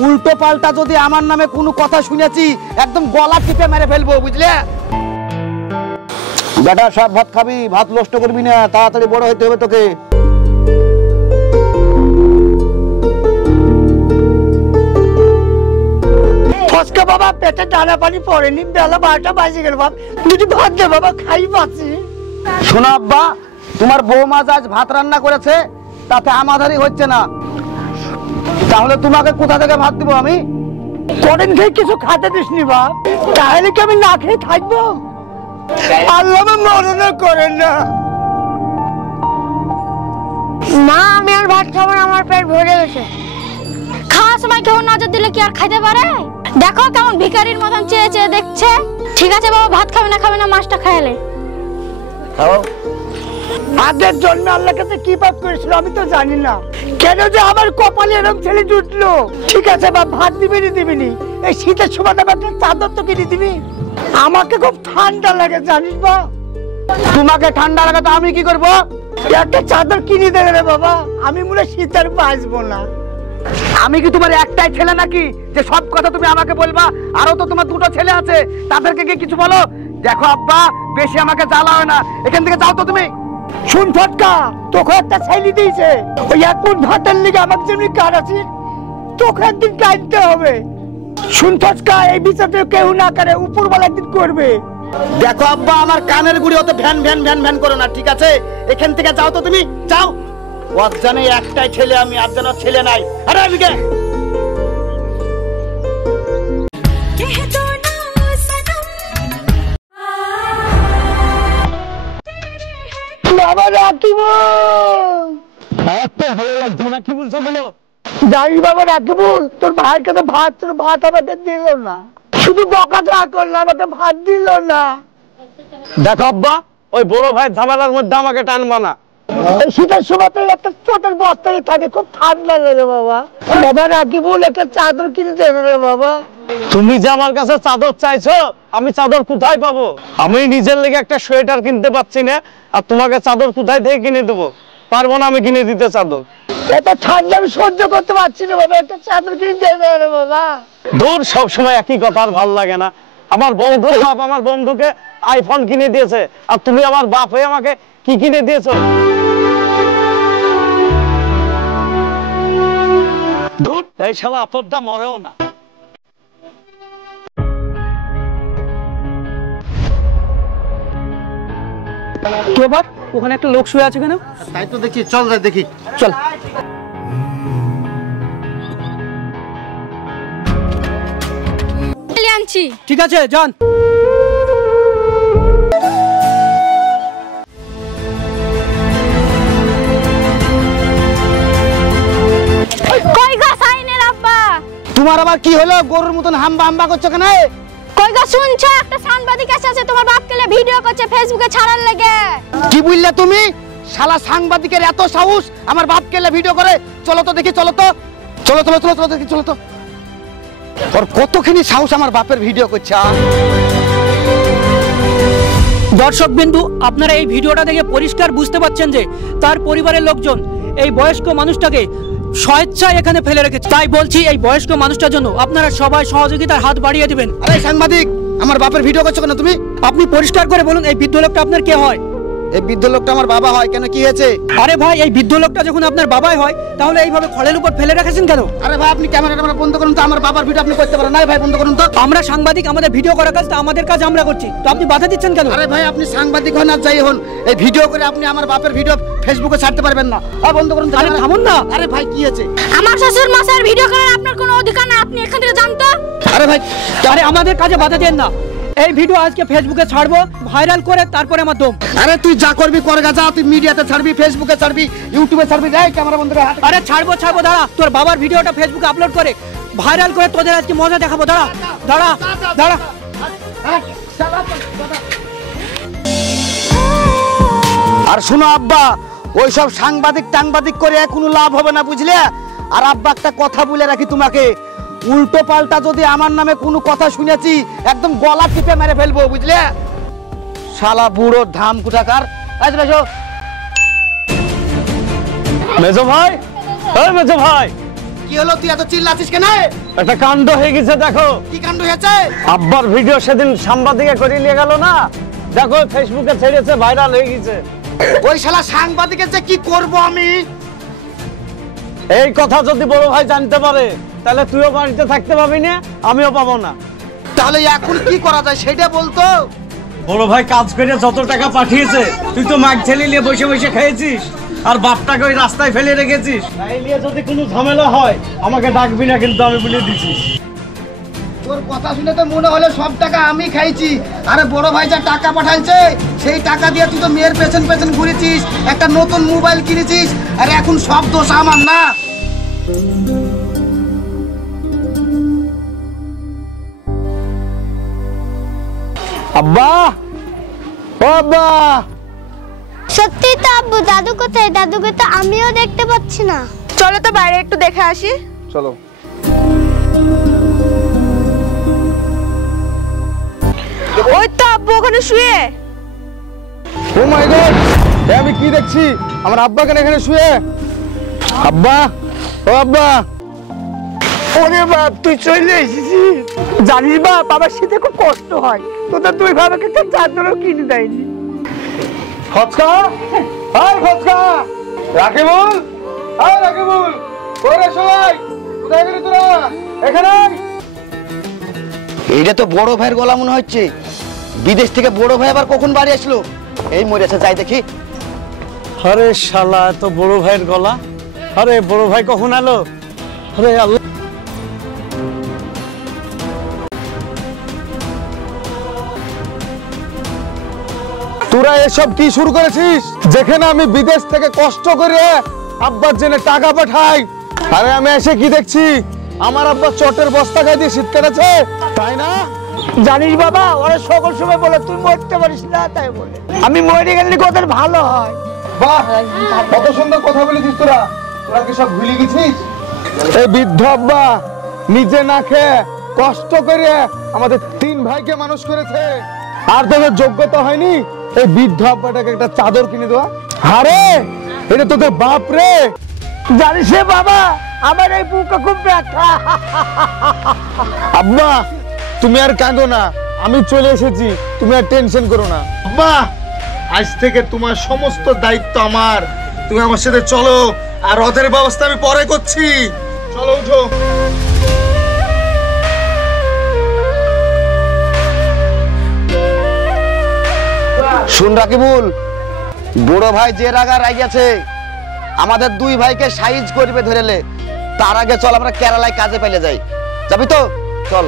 উল্টো পাল্টা যদি আমার নামে কোনো কথা শুনেছি একদম গলা টিপে মেরে ফেলবো, বুঝলে? বেটা সব ভাত খাবি, ভাত নষ্ট করবি না, তাড়াতাড়ি বড় হইতে হবে তোকে। ফসকা বাবা, পেটে টানা পানি পড়েনি, বেলা 12টা বাজে গেল বাবা, দুটি ভাত দে বাবা, খাই পাচ্ছি। শোনো আব্বা, তোমার বৌমা আজ ভাত রান্না করেছে, তাতে আমাদেরই হচ্ছে না, তাহলে তোমাকে কোথা থেকে ভাত দিব আমি? কদিন থেকে কিছু খাতে দিসনি বাপ, তাহলে কি আমি না খেয়ে থাকবো? আল্লাহ মরণ করেন না। মা, আমি আর ভাত খাবো না, আমার পেট ভরে গেছে। খাওয়ার সময় কেউ নজর দিলে কি আর খাইতে পারে? দেখো কেমন ভিখারির মতন চেয়ে চেয়ে দেখছে। ঠিক আছে বাবা, ভাত খাবে না মাছটা খাইলে। আগের জন্মে আল্লাহ কাছে কি পাপ করেছিল আমি তো জানি না, কেন যে আমার কপালে এরকম ছেলে জুটলো। ঠিক আছে বাপ, ভাত দিবিনি, এই শীতের সময় একটা চাদর তো কিনে দিবি। আমাকে খুব ঠান্ডা লাগে জানিস বা। তোমাকে ঠান্ডা লাগে তো আমি কি করব? একটা চাদর কিনে দেবে রে বাবা, আমি মনে শীতের বাঁচবো না। আমি কি তোমার একটাই ছেলে নাকি যে সব কথা তুমি আমাকে বলবা? আরো তো তোমার দুটো ছেলে আছে, তাদেরকে কি কিছু বলো? দেখো আব্বা, বেশি আমাকে জ্বালা হয় না, এখান থেকে যাও তো তুমি। শুন ফটকা, তোকে একটা ছেলে দিয়েছে, ওই এক মুঠ ভাতের লিগে আমাকে যেমনি কাটাচ্ছি, তোকে একদিন কাটতে হবে। শুন ফটকা, এই বিচারটা কেউ না করে, উপরওয়ালা একদিন করবে। দেখো আব্বা, আমার কানের গুড়ি অত ভ্যান ভ্যান ভ্যান ভ্যান করো না, ঠিক আছে? এখান থেকে যাও তো তুমি, যাও। অজানে একটাই ছেলে আমি, আর যেন ছেলে নাই। আরে এদিকে বাবা রাখিব, ভালো লাগতো না, কি বলছো বলো? জানি বাবা রাখিব, তোর ভাইয়ের কাছে ভাত আমাকে দিল না, শুধু বকা দেওয়া করলো, আমাকে ভাত দিল না। দেখো আব্বা, ওই বড় ভাই ঝামেলার মধ্যে আমাকে টানবা না। এই শীতের সময় একটা ছোটের বস্তায় থাকে, খুব ঠান্ডা লাগে বাবা। বাবা রাখিব, একটা চাদর কিনে দেবে রে বাবা। তুমি যে আমার কাছে চাদর চাইছো, আমি চাদর কোথায় পাবো? আমি নিজের লেগে একটা সোয়েটার কিনতে পারছি না, আর তোমাকে চাদর কোথায় থেকে কিনে দেবো? পারবো না আমি কিনে দিতে চাদর। এটা ঠান্ডা আমি সহ্য করতে পারছি না বাবা, একটা চাদর কিনে দেবে রে বাবা। দূর, সবসময় একই কথা, আর ভালো লাগে না। আমার বন্ধুর বাপ আমার বন্ধুকে আইফোন কিনে দিয়েছে, আর তুমি আমার বাপ হয়ে আমাকে কি কিনে দিয়েছো? দূর, এই শালা আপদটা মরেও না। কে বাপ, ওখানে একটা লোক শুয়ে আছে কেন? তাই তো দেখি, চল যাই দেখি, চল। আনছি। ঠিক আছে, যান। কই গো সাইনের আব্বা? তোমার আবার কি হলো? গরুর মতন হাম্বা হাম্বা করছো কেন? কই গো শুনছো, একটা সাংবাদিক এসেছে তোমার বাপকে নিয়ে ভিডিও করছে ফেসবুকে ছাড়ার লাগে। কি বললে তুমি? শালা সাংবাদিকের এত সাহস আমার বাপকে নিয়ে ভিডিও করে? চলো তো দেখি, চলো তো, চলো চলো চলো চলো দেখি, চলো তো। ওর কতখানি সাহস আমার বাপের ভিডিও করছে। দর্শক বিন্দু, আপনারা এই ভিডিওটা দেখে পরিষ্কার বুঝতে পারছেন যে তার পরিবারের লোকজন এই বয়স্ক মানুষটাকে স্বেচ্ছায় এখানে ফেলে রেখেছে। তাই বলছি, এই বয়স্ক মানুষটার জন্য আপনারা সবাই সহযোগিতার হাত বাড়িয়ে দিবেন। আরে সাংবাদিক, আমার বাপের ভিডিও করছো কেন তুমি? আপনি পরিষ্কার করে বলুন, এই বৃদ্ধ লোকটা আপনার কে হয়? এই বৃদ্ধ লোকটা আমার বাবা হয়। কেন, কি হয়েছে? আরে ভাই, এই বৃদ্ধ লোকটা যখন আপনার বাবাই হয়, তাহলে এইভাবে খড়ের উপর ফেলে রেখেছেন কেন? আরে ভাই, আপনি ক্যামেরাটা বন্ধ করুন তো, আমার বাবার ভিডিও আপনি করতে পারেন না। ভাই বন্ধ করুন তো। আমরা সাংবাদিক, আমাদের ভিডিও করার কাজ, আমাদের কাজ আমরা করছি, তো আপনি বাধা দিচ্ছেন কেন? আরে ভাই, আপনি সাংবাদিক হন আর যাই হন, এই ভিডিও করে আপনি আমার বাপের ভিডিও ফেসবুকে ছাড়তে পারবেন না। বন্ধ করুন। আরে থামুন না। আরে ভাই, কি হয়েছে? আমার শ্বশুর মশাইয়ের ভিডিও করার আপনার কোনো অধিকার নেই, আপনি এখান থেকে যান তো। আরে ভাই, আরে আমাদের কাজে বাধা দেন না। এই ভিডিও আজকে ফেসবুকে ছাড়বো, ভাইরাল করে তারপরে আমার দম। আরে তুই যা করবি করগা, যা। তুই মিডিয়াতে ছাড়বি, ফেসবুকে ছাড়বি, ইউটিউবে ছাড়বি, রে ক্যামেরা বন্ধ করে। আরে ছাড়বো, দাঁড়া। তোর বাবার ভিডিওটা ফেসবুকে আপলোড করে ভাইরাল করে তোদের আজকে মজা দেখাবো। দাঁড়া দাঁড়া দাঁড়া। আর শুনো আব্বা, ওইসব সাংবাদিক করে কোনো লাভ হবে না, বুঝলে? আর আব্বা, একটা কথা বলে রাখি তোমাকে, উল্টো পাল্টা যদি আমার নামে কোনো কথা শুনেছি একদম গলা টিপে মেরে ফেলবো, বুঝলে? শালা বুড়ো ধাম কোথাকার। মেজো ভাই, মেজো ভাই, কি হলো, তুই এত চিল্লাছিস কেন? একটা কাণ্ড হয়ে গেছে, দেখো। কি কাণ্ড হয়েছে? আব্বার ভিডিও সেদিন সাংবাদিকে করে নিয়ে গেল না, দেখো ফেসবুকে ছেড়েছে, ভাইরাল হয়ে গেছে। ওই শালা সাংবাদিকের যে কি করব আমি। এই কথা যদি বড় ভাই জানতে পারে তাহলে তুইও বাড়িতে থাকতে পাবি না, আমিও পাবো না। তাহলে এখন কি করা যায় সেটা বলতো। বড় ভাই কাজ করে যত টাকা পাঠিয়েছে তুই তো মাগ ছেলে নিয়ে বসে বসে খেয়েছিস, আর বাপটাকে ওই রাস্তায় ফেলে রেখেছিস। তাই নিয়ে যদি কোনো ঝামেলা হয় আমাকে ডাকবি না, কিন্তু আমি বলে দিচ্ছি। তোর কথা শুনে তো মনে হলো সব টাকা আমি খাইছি। আরে বড় ভাই যা টাকা পাঠাইছে সেই টাকা দিয়ে তুই তো মেয়ের পেছন পেছন ঘুরেছিস, একটা নতুন মোবাইল কিনেছিস, আর এখন সব দোষ আমার না। আব্বা, ও আব্বা, সত্যি তো আব্বু, দাদু কোথায়? দাদুকে তো আমিও দেখতে পাচ্ছি না। চলো তো বাইরে একটু দেখে আসি। চলো। ওই তো আব্বু ওখানে শুয়ে। ও মাই গড, আমি কি দেখছি? আমার আব্বা কেন এখানে শুয়ে? আব্বা, ও আব্বা। ওরে বাপ, তুই চলে এসেছিস। জানিস বাপ, আমার শীতে খুব কষ্ট হয়, তোদের দুই ভাইকে একটা চাদরও কিনে দেয়নি। ফচকা, হাই ফচকা, রাকিবুল, হাই রাকিবুল, ওরে সবাই, কোথায় গেলি তোরা? এখানে। এইটা তো বড় ভাইয়ের গলা মনে হচ্ছে। বিদেশ থেকে বড় ভাই আবার কখন বাড়ি আসলো? এই মরেছে, যাই দেখি। আরে শালা, তো বড় ভাইয়ের গলা। আরে বড় ভাই কখন এলো? আরে আল্লাহ। তোরা এসব কি শুরু করেছিস? যেখানে আমি বিদেশ থেকে কষ্ট করে আব্বার জন্য টাকা পাঠাই, আরে আমি এসে কি দেখছি? আমার আব্বা চটের বস্তা খাই দিয়ে শীত কেটেছে, তাই না? জানিস বাবা, ওরা সকল সময় বলে তুই মরতে পারিস না, তাই বলে আমি মরে গেলে ওদের ভালো হয়। বাহ, কত সুন্দর কথা বলেছিস তোরা। তোরা কি সব ভুলে গেছিস? এই বৃদ্ধ আব্বা নিজে না খেয়ে কষ্ট করে আমাদের তিন ভাইকে মানুষ করেছে, আর তোদের যোগ্যতা হয়নি এই বৃদ্ধ আব্বাটাকে একটা চাদর কিনে দেওয়া? আরে এটা তোদের বাপ রে। জানিস রে বাবা, আমার এই বুকে খুব ব্যথা। আব্বা তুমি আর কাঁদো না, আমি চলে এসেছি, তুমি আর টেনশন করো না। আব্বা আজ থেকে তোমার সমস্ত দায়িত্ব আমার, তুমি আমার সাথে চলো, আর রথের ব্যবস্থা আমি পরে করছি। চলো, উঠো। শুন রাকিবুল, বড় ভাই যে রাগা রাগিয়াছে, আমাদের দুই ভাইকে সাইজ করবে ধরেলে, তার আগে চল আমরা কেরালায় কাজে পেলে যাই। যাবি তো? চল।